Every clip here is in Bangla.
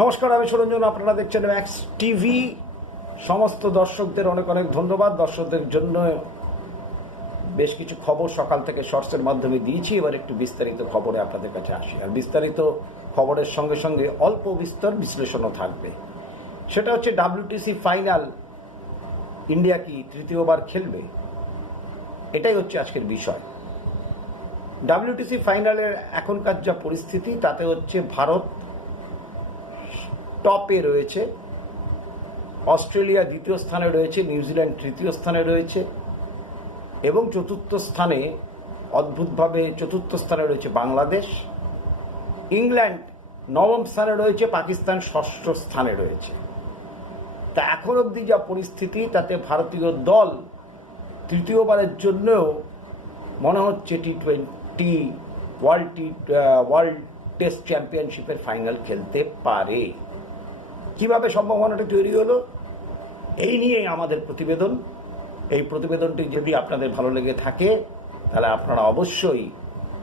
নমস্কার, আমি সুরঞ্জন। আপনারা দেখছেন ম্যাক্স টিভি। সমস্ত দর্শকদের অনেক অনেক ধন্যবাদ। দর্শকদের জন্য বেশ কিছু খবর সকাল থেকে শর্টসের মাধ্যমে দিয়েছি। এবার একটু বিস্তারিত খবরে আপনাদের কাছে আসি। আর বিস্তারিত খবরের সঙ্গে সঙ্গে অল্প বিস্তর বিশ্লেষণও থাকবে। সেটা হচ্ছে WTC ফাইনাল, ইন্ডিয়া কি তৃতীয়বার খেলবে? এটাই হচ্ছে আজকের বিষয়। WTC ফাইনালের এখনকার যা পরিস্থিতি, তাতে হচ্ছে ভারত টপে রয়েছে, অস্ট্রেলিয়া দ্বিতীয় স্থানে রয়েছে, নিউজিল্যান্ড তৃতীয় স্থানে রয়েছে এবং চতুর্থ স্থানে, অদ্ভুতভাবে চতুর্থ স্থানে রয়েছে বাংলাদেশ। ইংল্যান্ড নবম স্থানে রয়েছে, পাকিস্তান ষষ্ঠ স্থানে রয়েছে। তা এখন অবধি যা পরিস্থিতি, তাতে ভারতীয় দল তৃতীয়বারের জন্যও মনে হচ্ছে T20 ওয়ার্ল্ড টেস্ট চ্যাম্পিয়নশিপের ফাইনাল খেলতে পারে। কিভাবে সম্ভাবনাটা তৈরি হলো, এই নিয়েই আমাদের প্রতিবেদন। এই প্রতিবেদনটি যদি আপনাদের ভালো লেগে থাকে, তাহলে আপনারা অবশ্যই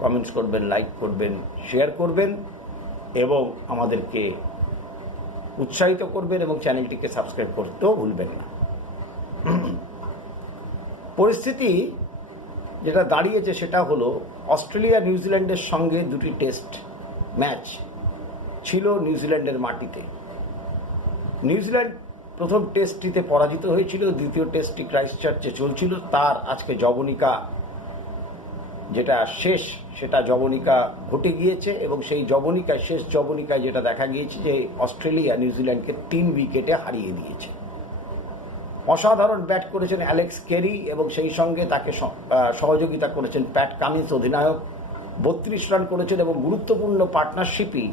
কমেন্টস করবেন, লাইক করবেন, শেয়ার করবেন এবং আমাদেরকে উৎসাহিত করবেন এবং চ্যানেলটিকে সাবস্ক্রাইব করতেও ভুলবেন না। পরিস্থিতি যেটা দাঁড়িয়েছে সেটা হলো, অস্ট্রেলিয়া নিউজিল্যান্ডের সঙ্গে দুটি টেস্ট ম্যাচ ছিল নিউজিল্যান্ডের মাটিতে। নিউজিল্যান্ড প্রথম টেস্টটিতে পরাজিত হয়েছিল, দ্বিতীয় টেস্টটি ক্রাইস্টচার্চে চলছিল। তার আজকে জবনিকা যেটা শেষ, সেটা জবনিকা ঘটে গিয়েছে এবং সেই জবনিকায়, শেষ জবনিকায় যেটা দেখা গিয়েছে যে অস্ট্রেলিয়া নিউজিল্যান্ডকে 3 উইকেটে হারিয়ে দিয়েছে। অসাধারণ ব্যাট করেছেন অ্যালেক্স কেরি এবং সেই সঙ্গে তাকে সহযোগিতা করেছেন প্যাট কামিন্স অধিনায়ক। 32 রান করেছেন এবং গুরুত্বপূর্ণ পার্টনারশিপই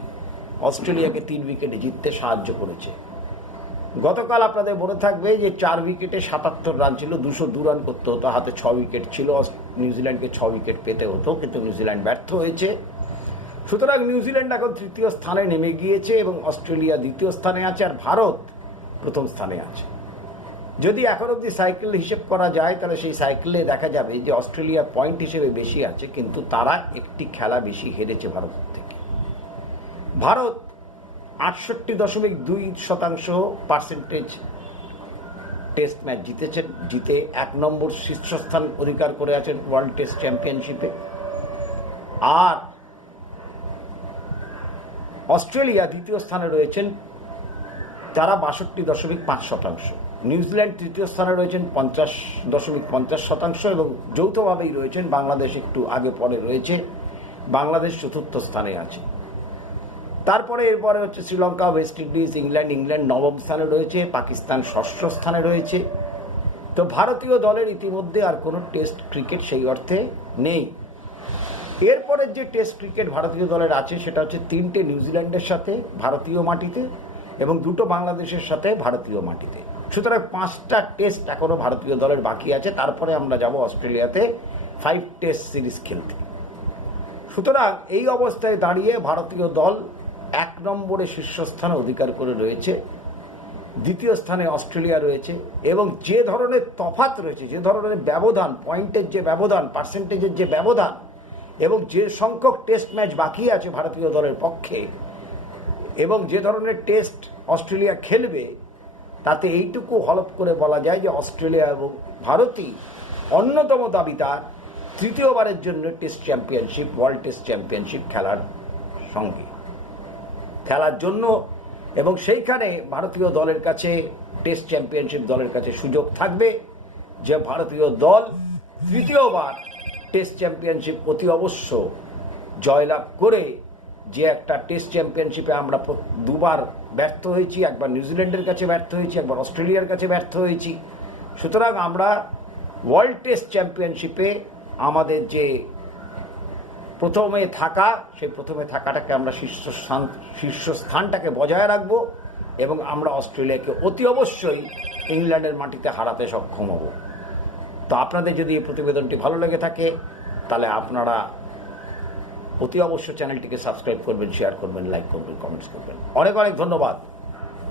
অস্ট্রেলিয়াকে 3 উইকেটে জিততে সাহায্য করেছে। গতকাল আপনাদের মনে থাকবে যে 4 উইকেটে 77 রান ছিল, 202 রান করতে হতো, হাতে 6 উইকেট ছিল। নিউজিল্যান্ডকে 6 উইকেট পেতে হতো, কিন্তু নিউজিল্যান্ড ব্যর্থ হয়েছে। সুতরাং নিউজিল্যান্ড এখন তৃতীয় স্থানে নেমে গিয়েছে এবং অস্ট্রেলিয়া দ্বিতীয় স্থানে আছে, আর ভারত প্রথম স্থানে আছে। যদি এখন অবধি সাইকেল হিসেব করা যায়, তাহলে সেই সাইকেলে দেখা যাবে যে অস্ট্রেলিয়া পয়েন্ট হিসেবে বেশি আছে, কিন্তু তারা একটি খেলা বেশি হেরেছে ভারতের থেকে। ভারত 68.2% টেস্ট ম্যাচ জিতেছেন, জিতে 1 নম্বর শীর্ষস্থান অধিকার করে আছেন ওয়ার্ল্ড টেস্ট চ্যাম্পিয়নশিপে। আর অস্ট্রেলিয়া দ্বিতীয় স্থানে রয়েছেন, তারা 62.5%। নিউজিল্যান্ড তৃতীয় স্থানে রয়েছেন 50.50% এবং যৌথভাবেই রয়েছেন। বাংলাদেশ একটু আগে পরে রয়েছে, বাংলাদেশ চতুর্থ স্থানে আছে। তারপরে এরপরে হচ্ছে শ্রীলঙ্কা, ওয়েস্ট ইন্ডিজ, ইংল্যান্ড নবম স্থানে রয়েছে, পাকিস্তান ষষ্ঠ স্থানে রয়েছে। তো ভারতীয় দলের ইতিমধ্যে আর কোনো টেস্ট ক্রিকেট সেই অর্থে নেই। এরপরের যে টেস্ট ক্রিকেট ভারতীয় দলের আছে, সেটা হচ্ছে 3টে নিউজিল্যান্ডের সাথে ভারতীয় মাটিতে এবং 2টো বাংলাদেশের সাথে ভারতীয় মাটিতে। সুতরাং 5টা টেস্ট এখনো ভারতীয় দলের বাকি আছে। তারপরে আমরা যাব অস্ট্রেলিয়াতে 5 টেস্ট সিরিজ খেলতে। সুতরাং এই অবস্থায় দাঁড়িয়ে ভারতীয় দল 1 নম্বরে শীর্ষস্থানে অধিকার করে রয়েছে, দ্বিতীয় স্থানে অস্ট্রেলিয়া রয়েছে। এবং যে ধরনের তফাৎ রয়েছে, যে ধরনের ব্যবধান, পয়েন্টের যে ব্যবধান, পার্সেন্টেজের যে ব্যবধান এবং যে সংখ্যক টেস্ট ম্যাচ বাকি আছে ভারতীয় দলের পক্ষে এবং যে ধরনের টেস্ট অস্ট্রেলিয়া খেলবে, তাতে এইটুকু হলফ করে বলা যায় যে অস্ট্রেলিয়া এবং ভারতই অন্যতম দাবিদার তৃতীয়বারের জন্য test championship, world test championship খেলার জন্য। এবং সেইখানে ভারতীয় দলের কাছে, টেস্ট চ্যাম্পিয়নশিপ দলের কাছে সুযোগ থাকবে যে ভারতীয় দল তৃতীয়বার টেস্ট চ্যাম্পিয়নশিপ অতি অবশ্য জয়লাভ করে, যে একটা টেস্ট চ্যাম্পিয়নশিপে আমরা 2বার ব্যর্থ হয়েছি, একবার নিউজিল্যান্ডের কাছে ব্যর্থ হয়েছি, একবার অস্ট্রেলিয়ার কাছে ব্যর্থ হয়েছি। সুতরাং আমরা ওয়ার্ল্ড টেস্ট চ্যাম্পিয়নশিপে আমাদের যে প্রথমে থাকা, সেই প্রথমে থাকাটাকে আমরা শীর্ষস্থানটাকে বজায় রাখবো এবং আমরা অস্ট্রেলিয়াকে অতি অবশ্যই ইংল্যান্ডের মাটিতে হারাতে সক্ষম হব। তো আপনাদের যদি এই প্রতিবেদনটি ভালো লেগে থাকে, তাহলে আপনারা অতি অবশ্যই চ্যানেলটিকে সাবস্ক্রাইব করবেন, শেয়ার করবেন, লাইক করবেন, কমেন্টস করবেন। অনেক অনেক ধন্যবাদ।